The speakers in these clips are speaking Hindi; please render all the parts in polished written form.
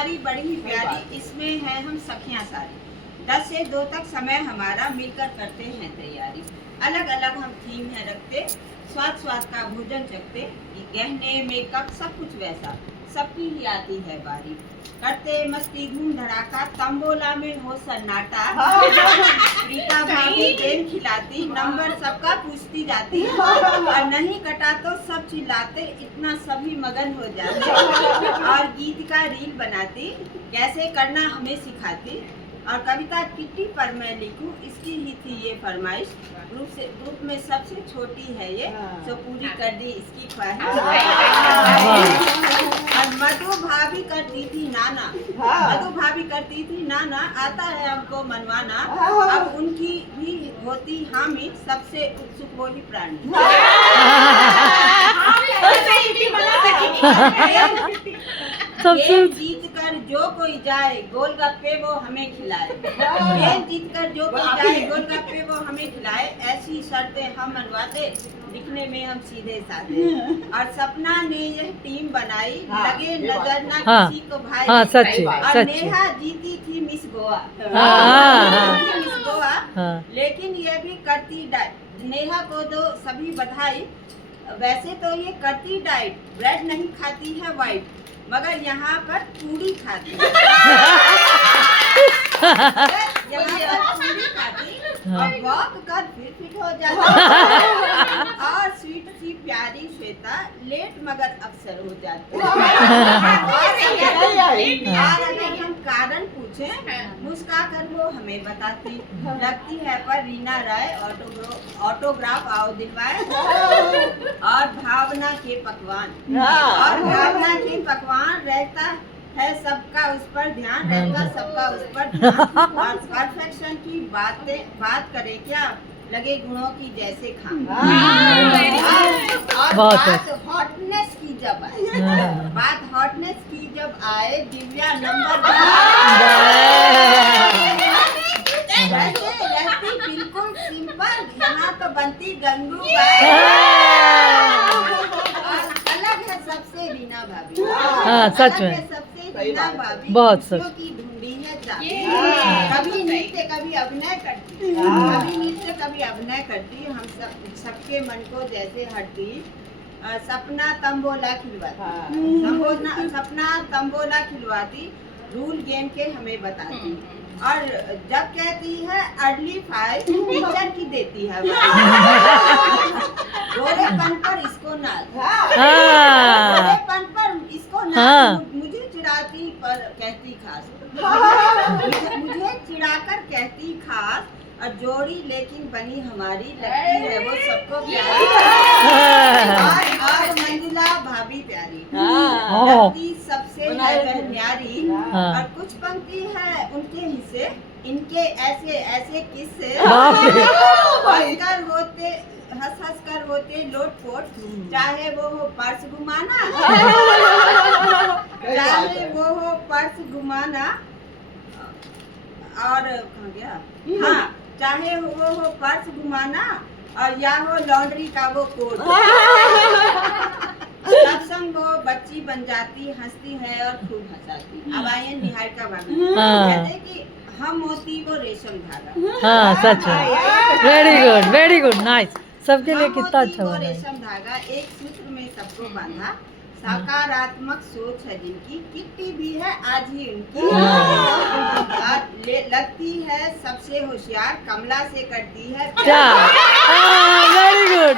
हमारी बड़ी प्यारी, इसमें है हम सखियां सारी। 10 से 2 तक समय हमारा मिलकर करते हैं तैयारी। अलग अलग हम थीम है रखते, स्वाद स्वाद का भोजन चखते। गहने मेकअप सब कुछ वैसा, सबकी ही आती है बारी। करते मस्ती धूम धड़ाका, तंबोला में हो सन्नाटा। रीता भाभी गेम खिलाती, नंबर सबका पूछती जाती। और नहीं कटा तो सब चिल्लाते, इतना सभी मगन हो जाते। और गीत का रील बनाती, कैसे करना हमें सिखाती। और कविता किट्टी पर मैं लिखूं, इसकी ही थी ये फरमाइश। ग्रुप में सबसे छोटी है ये, तो पूरी कर दी इसकी ख्वाहिश। और मधु भाभी करती थी नाना, मधु भाभी करती थी नाना, आता है हमको मनवाना। अब उनकी भी होती हामी, सबसे उत्सुक वो ही प्राणी। गेम जीत कर जो कोई जाए, गोलगप्पे वो हमें खिलाए। गेम जीत कर जो कोई जाए, गोलगप्पे वो हमें खिलाए। ऐसी शर्तें हम मनवाते, दिखने में हम सीधे साधे। और सपना ने यह टीम बनाई, लगे नजर ना किसी को भाई। और नेहा जीती थी मिस गोवा, मिस गोवा। लेकिन ये भी करती डाइट, नेहा को दो सभी बधाई। वैसे तो ये करती डाइट, ब्रेड नहीं खाती है व्हाइट, मगर यहाँ पर पूरी खाती है। यहाँ पर पूरी खाती और वॉक कर फिर फिट हो जाती। और स्वीट सी प्यारी श्वेता, लेट मगर अक्सर हो जाती। और अगर हम कारण पूछें, मुस्का कर वो हमें बताती। लगती है पर रीना राय, ऑटोग्राफ आओ दिलवाए। और भावना के पकवान, और भावना के पकवान रहता है सबका उस पर ध्यान, रहता सबका उस पर ध्यान। और परफेक्शन की बात करे क्या, लगे गुणों की जैसे खान। और बात हॉटनेस की जब आए, बात हॉटनेस की जब आए, दिव्या नंबर रहती बिल्कुल सिंपल, यहाँ तो बनती गंगूबाई। अलग है सबसे रीना भाभी, सच में सबसे रीना भाभी, बहुत सच की ढूंढी है चाबी। कभी नृत्य कभी अभिनय करती, कभी नृत्य कभी अभिनय करती। हम सबके मन को जैसे हटती। सपना तंबोला खिलवाती, सपना तंबोला खिलवाती। रूल गेम के हमें बताती। और जब कहती है अर्ली 5, टीचर की देती है। गोरेपन पर इसको नाल, गोरेपन पर इसको नाल। मुझे चिढ़ाती पर कहती खास, मुझे चिढ़ाकर कहती खास। और जोड़ी लेकिन बनी हमारी, लगती है वो सबको प्यारी। और मंजुला भाभी प्यारी, लगती सबसे है वह न्यारी। और कुछ पंक्ति है उनके हिस्से, इनके ऐसे ऐसे किस्से। हंस कर होते लोटपोट, चाहे वो हो पर्स घुमाना, चाहे वो हो पर्स घुमाना। और कहाँ गया, हाँ, चाहे वो हो पर्स घुमाना और या हो लॉन्ड्री का वो कोट। सब संग वो बच्ची बन जाती, हंसती है और खूब हंसाती। अब आइए निहारिका भाभी, कहते कि हम मोती वो रेशम धागा। सच है, वेरी गुड नाइस। सबके लिए कितना अच्छा वो रेशम धागा, एक सूत्र में सबको बांधा। सकारात्मक सोच है जिनकी, किट्टी भी है आज ही उनकी। लगती है सबसे होशियार, कमला से करती है वेरी गुड।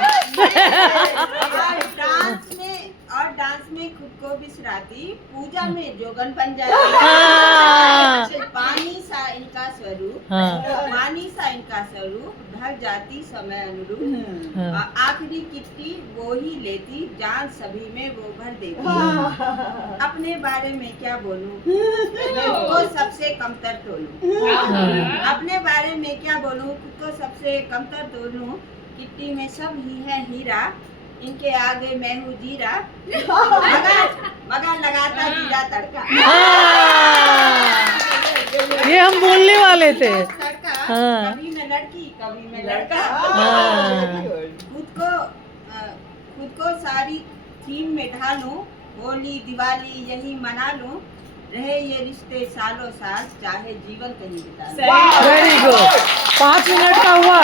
और डांस में खुद को बिसराती, पूजा में जोगन बन जाती। पानी सा इनका स्वरूप, पानी सा इनका स्वरूप, ढल जाती समय अनुरूप। आखिरी किट्टी वो ही लेती, जान सभी में वो भर देती। अपने बारे में क्या बोलूं, खुद को सबसे कमतर तोलूं। अपने बारे में क्या बोलूं, खुद को सबसे कमतर तोलूं। किट्टी में सब ही है हीरा, इनके आगे मैं हूँ जीरा। मगर लगाता जीरा तड़का। ये हम बोलने वाले थे। कभी मैं लड़की कभी मैं लड़का। खुद को सारी थीम में ढालूं, होली दिवाली यही मना लूं। रहे ये रिश्ते सालों साल, चाहे जीवन कहीं बिता दें। Very good. 5 मिनट का हुआ।